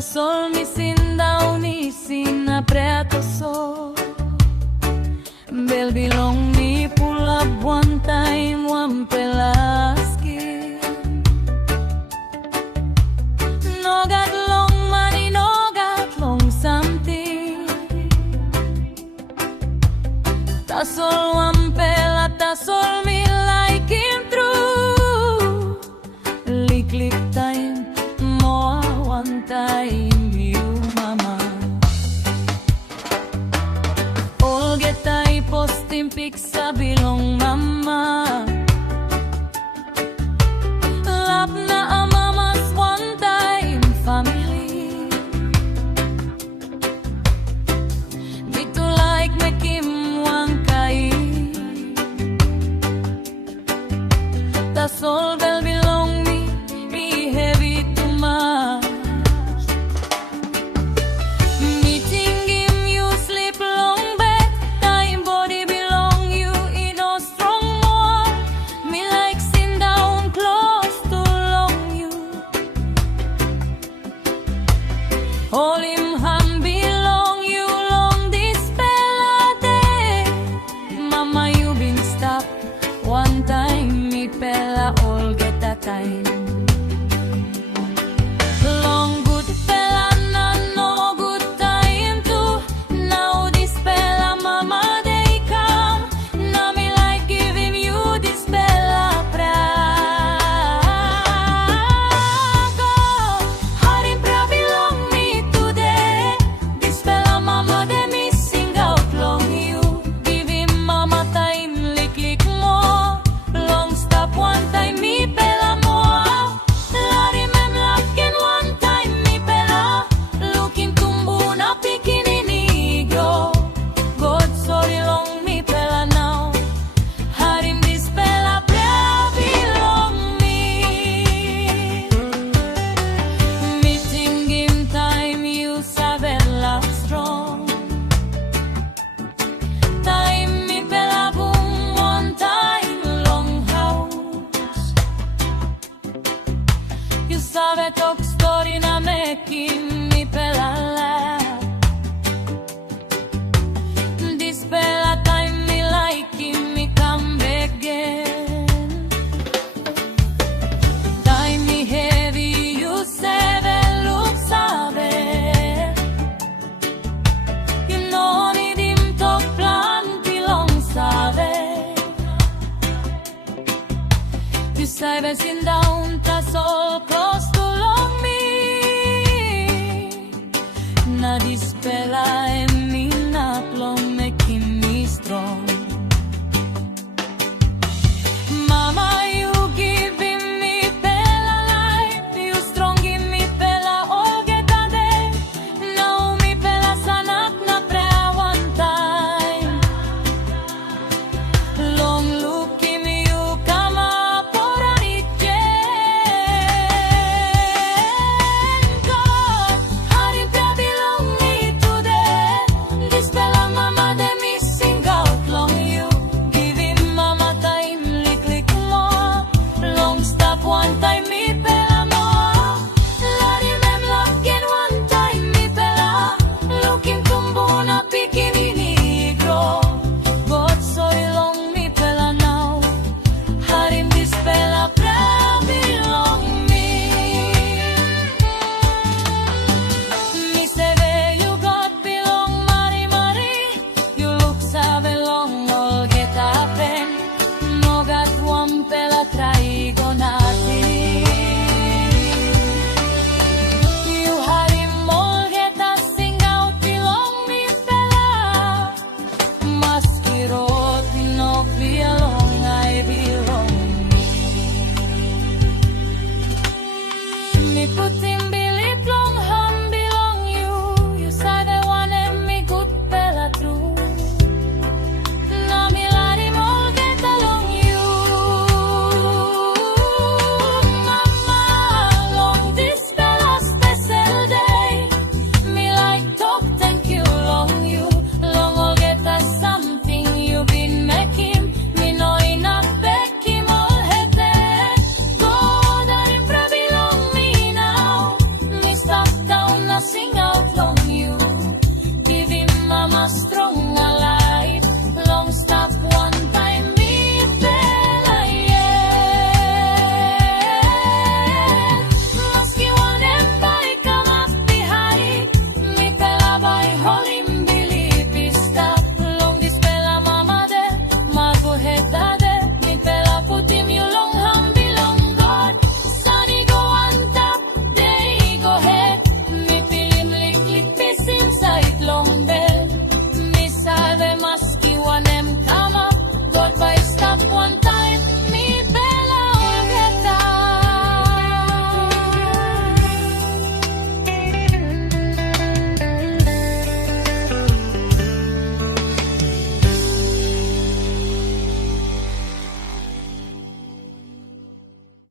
Tasol mi sindaun na Prea Tasol. Prea Bilong mi pulap wantaim wanpela askim. Nogat long money, nogat long samting. Tasol wanpela, tasol mi laikim true. Liklik Taim, wantaim you mama. Olgeta postim piksa Bilong Mama. Lap na amamas wantaim famili. Dito laik mekim wankain. Tasol Bilong mi hevi tumas. Mi tingim you sleep long bed. Taim bodi belong you in a strong wall. Me like sindaun close to long you. Kolim belong you long Dispela Mama you been stop one time me pela Olgeta Taim. Long good pela na no good time too. Now Dispela Mama they come. Now me like Givim you Dispela Praga. Hari Prea Bilong me today. Dispela Mama they missing out long you. Givim Mama Taim Liklik mo. Long stop one time me pela mo. Lari mem lakin one time me pela. Looking tumbo na pikininigyo. God sorry long me pela now. Harim Dispela Prea Bilong me. Me tingim time you saberla strong. Taim mi pela boom one time long house. You sabe talk story na mekim mi pela lait.